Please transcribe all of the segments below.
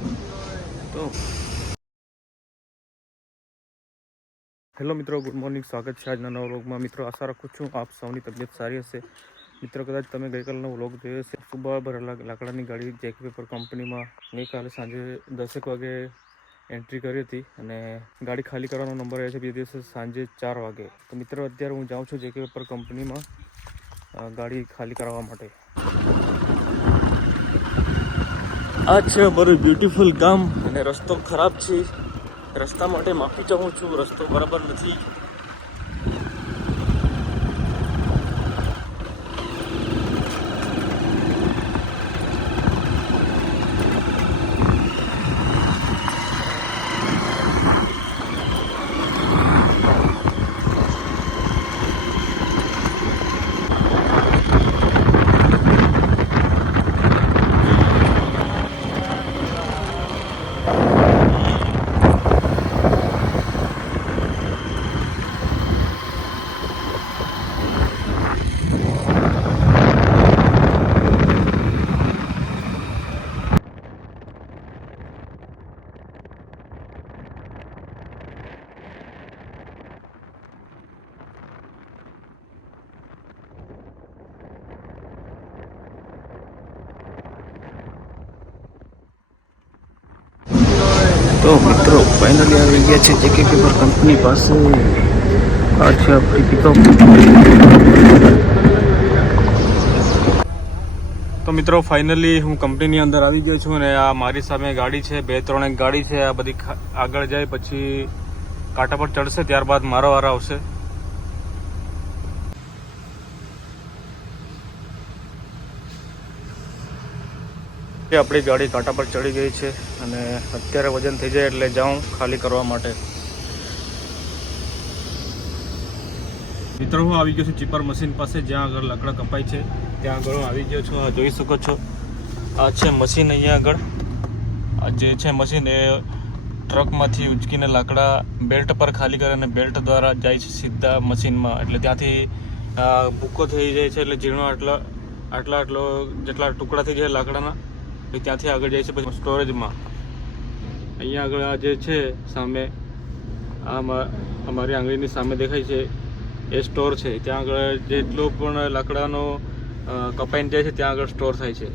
તો હેલો મિત્રો, good morning. સ્વાગત છે આજના નવા વ્લોગમાં. મિત્રો, આશા રાખું છું આપ સૌની તબિયત સારી હશે. મિત્રો, કદાચ તમે ગઈકાલનો વ્લોગ જોયો હશે. સુબહ લાકડાની ગાડી જેક પેપર કંપનીમાં ગઈકાલે સાંજે દસેક વાગે એન્ટ્રી કરી હતી અને ગાડી ખાલી કરવાનો નંબર એ છે. બીજા દિવસે સાંજે ચાર વાગે. તો મિત્રો, અત્યારે હું જાઉં છું જેકે પેપર કંપનીમાં ગાડી ખાલી કરાવવા માટે. આ છે અમારું બ્યુટીફુલ ગામ. અને રસ્તો ખરાબ છે. રસ્તા માટે માફી ચાહું છું. રસ્તો બરાબર નથી. તો મિત્રો ફાઇનલી આવી ગયા છે જેકે પેપર કંપની પાસે. આ છે આપણી પિકઅપ તો મિત્રો ફાઇનલી હું કંપનીની અંદર આવી ગયો છું અને આ મારી સામે ગાડી છે, બે ત્રણ એક ગાડી છે, આ બધી આગળ જાય પછી કાંટા પર ચડશે, ત્યારબાદ મારો વારો આવશે. આપણી ગાડી કાંટા પર ચડી ગઈ છે અને અત્યારે વજન થઈ જાય એટલે જાઉં ખાલી કરવા માટે. મિત્રો, હું આવી ગયો છું ચીપર મશીન પાસે, જ્યાં આગળ લાકડા કપાય છે. ત્યાં આગળ હું આવી ગયો છું. આ જોઈ શકો છો. આ છે મશીન અહીંયા આગળ. આ જે છે મશીન, એ ટ્રકમાંથી ઉચકીને લાકડા બેલ્ટ પર ખાલી કરે અને બેલ્ટ દ્વારા જાય છે સીધા મશીનમાં. એટલે ત્યાંથી ભૂકો થઈ જાય છે, એટલે ઝીણો આટલા આટલા, આટલો જેટલા ટુકડા થઈ જાય લાકડાના ત્યાંથી આગળ જાય છે પછી સ્ટોરેજમાં અહીંયા આગળ આ જે છે સામે, આ અમારી આંગળીની સામે દેખાય છે, એ સ્ટોર છે. ત્યાં આગળ જેટલું પણ લાકડાનો કપાઈને જાય છે, ત્યાં આગળ સ્ટોર થાય છે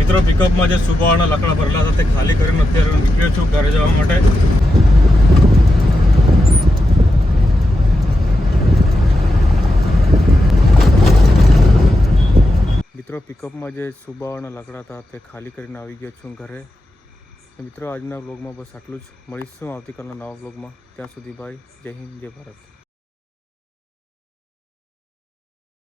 મિત્રો પિકઅપમાં જે સુબાવાના લાકડા ભરેલા હતા તે ખાલી કરીને અત્યારે હું નીકળ્યો છું ઘરે જવા માટે. મિત્રો, પિકઅપમાં જે સુબાવાના લાકડા હતા તે ખાલી કરીને આવી ગયો છું ઘરે. મિત્રો, આજના બ્લોગમાં બસ આટલું જ. મળીશું આવતીકાલના નવા બ્લોગમાં ત્યાં સુધી ભાઈ, જય હિન્દ, જય ભારત.